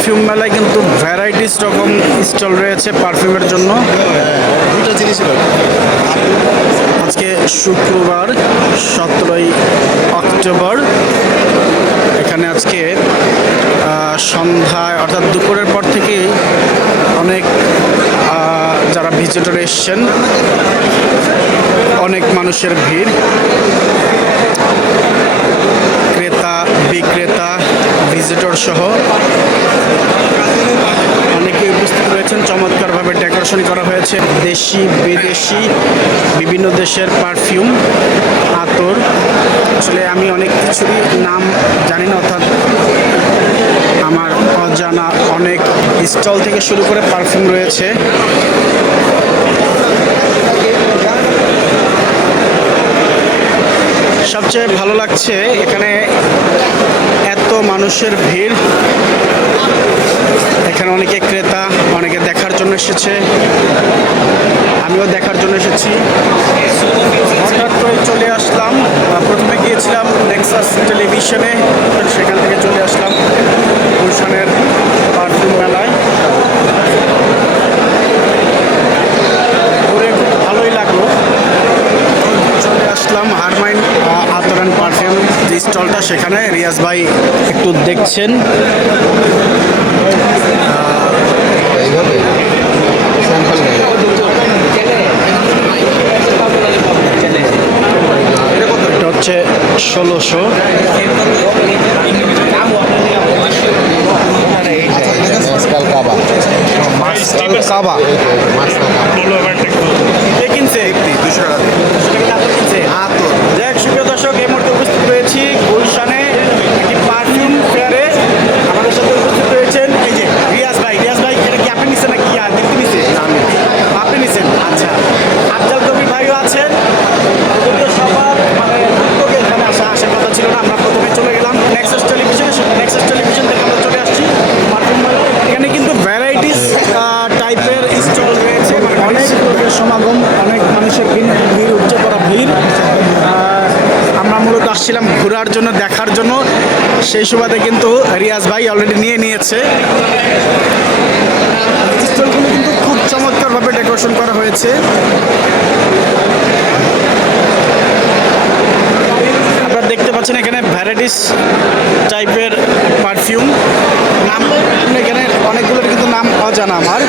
Perfume মেলায় কিন্তু varieties রকম স্টল রয়েছে পারফিউমের জন্য। দুটো জিনিস আজকে শুক্রবার 17ই অক্টোবর। এখানে আজকে সন্ধ্যায় অর্থাৎ দুপুরের পর থেকেই অনেক যারা ভিজিটর এসছেন, অনেক মানুষের ভিড়, ক্রেতা বিক্রেতা ভিজিটর সহ অনেকে উপস্থিত রয়েছেন। চমৎকারভাবে ডেকোরেশন করা হয়েছে দেশি বিদেশি বিভিন্ন দেশের পারফিউম, আতর। আসলে আমি অনেক কিছুরই নাম জানি না, অর্থাৎ আমার অজানা অনেক স্টল থেকে শুরু করে পারফিউম রয়েছে। সবচেয়ে ভালো লাগছে এখানে এত মানুষের ভিড়। এখানে অনেকে ক্রেতা, অনেকে দেখার জন্য এসেছে, আমিও দেখার জন্য এসেছি। হঠাৎ করে চলে আসলাম, প্রথমে গিয়েছিলাম নেক্সাস টেলিভিশনে, সেখান থেকে চলে আসলাম গুলশানের পারফিউম মেলায়। ঘুরে খুব ভালোই লাগলো। চলে আসলাম হারমাইন আতর অ্যান্ড পারফিউম যে স্টলটা, সেখানে রিয়াজ ভাই একটু দেখছেন। এইভাবে স্যাম্পল নেই। এটা হচ্ছে 1600। মাসকাল কাবা। মাসকাল কাবা কে কিনছে? 200 টাকা দিয়ে। সেটা কিন্তু আতর কিনছে। আতর। যাই হোক, সুপ্রিয় দর্শক, এই মুহূর্তে উপস্থিত রয়েছি গুলশানে একটি পারফিউম ফেয়ারে। আমাদের সাথে উপস্থিত রয়েছেন এই যে রিয়াজ ভাই। রিয়াজ ভাই, এটা কি আপনি নিচ্ছেন নাকি আর দেখতে নিচ্ছে? আপনি নিচ্ছেন, আচ্ছা। আফজাল কবির ভাইও আছেন। যদিও সবার মানে উদ্যোগে এখানে আসার কথা ছিল না, আমরা প্রথমে চলে গেলাম নেক্সাস টেলিভিশনে। নেক্সাস টেলিভিশন থেকে আমরা চলে আসছি পারফিউম মেলায়। এখানে কিন্তু ভ্যারাইটিস টাইপের স্টল রয়েছে, মানে অনেক লোকের সমাগম, অনেক মানুষের ভিড়, উপচে পড়া ভিড়। আমরা মূলত আসছিলাম ঘোরার জন্য, দেখার জন্য। সেই সুবাদে কিন্তু রিয়াজ ভাই অলরেডি নিয়ে নিয়েছে। স্টলগুলো কিন্তু খুব চমৎকারভাবে ডেকোরেশন করা হয়েছে। আপনারা দেখতে পাচ্ছেন এখানে ভ্যারাইটিস টাইপের পারফিউম। নাম এখানে অনেকগুলোর কিন্তু নাম অজানা আমার।